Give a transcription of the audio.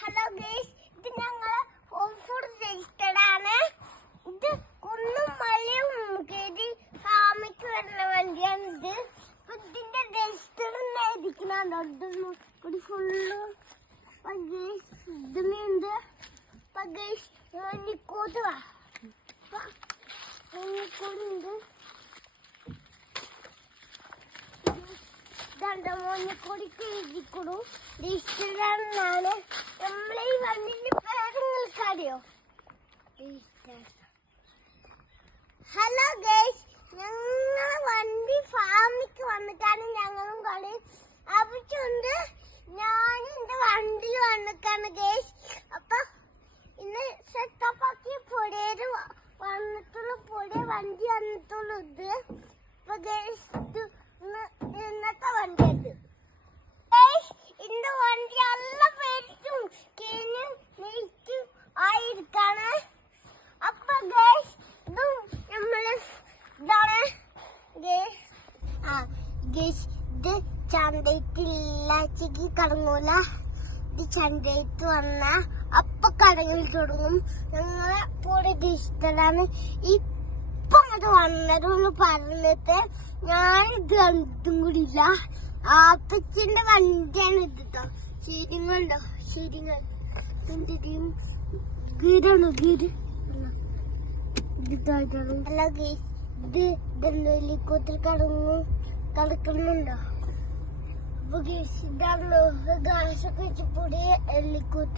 Hello guys, ഇത് ഞങ്ങളെ home food registered ആണ്. ഇത് കുന്നും മലയും കയറി ഫാമിക്ക് വരുന്ന വണ്ടിയാണ് ഇത്. ഇതിന്റെ രജിസ്റ്ററിൽ എഴുതിക്കുന്നുണ്ടോ ഒരു ഫുള്ള് ഇതുണ്ട്. മഞ്ഞക്കോട്ട് മഞ്ഞക്കോടുണ്ട്. മഞ്ഞക്കോടിക്ക് എഴുതിക്കൊടു രജിസ്റ്ററാണ്. നമ്മളെ ഈ വണ്ടിന്റെ പേര് നിങ്ങൾക്ക് അറിയോ? ഹലോ ഗൈസ്, ഞങ്ങളെ വണ്ടി ഫാമിക്ക് വന്നിട്ടാണ് ഞങ്ങളും കളി അവിച്ചുണ്ട്. ഞാനും എന്റെ വണ്ടിയിൽ വന്നിട്ടാണ് ഗൈസ്. അപ്പൊ ഇന്ന് സെറ്റപ്പ് ആക്കി പൊടിയത് വന്നിട്ടുള്ള പൊടിയ വണ്ടി വന്നിട്ടുള്ളൂ ഇത്. അപ്പൊ ഗൈസ് ഇന്നത്തെ വണ്ടി അത് இந்த வண்டி எல்லாம் பேரும் கேனும் நெய்த்து ஆயிருக்கானே. அப்ப கேஸ் இதுவும் നമ്മളെ ഇതാണ് ഗേസ്. ഗേസ് ഇത് ചന്തയിട്ടില്ല, ചിക്കി കടങ്ങൂല. ഇത് ചന്തയിത്ത് വന്ന അപ്പൊ കടങ്ങിൽ തുടങ്ങും. ഞങ്ങളെ പൊടി ഇഷ്ടമാണ്. ഇപ്പൊ അത് വന്നതെന്ന് പറഞ്ഞിട്ട് ഞാനിത് കണ്ടും കൂടിയില്ല. ആപ്പച്ചിന്റെ വണ്ടിയാണ് ഇത് കേട്ടോ. ശരിങ്ങുണ്ടോ? ശരിങ്ങ ഗീരാണോ? ഗീര് ഹലോ ഗേസ്, ഇത് ഹെലികോപ്റ്റർ കിടക്കുന്നുണ്ടോ? അപ്പൊ ഗേസ് ഇതാണല്ലോ ഗ്യാസൊക്കെ വെച്ച് പൊടിയ ഹെലികോപ്റ്റർ.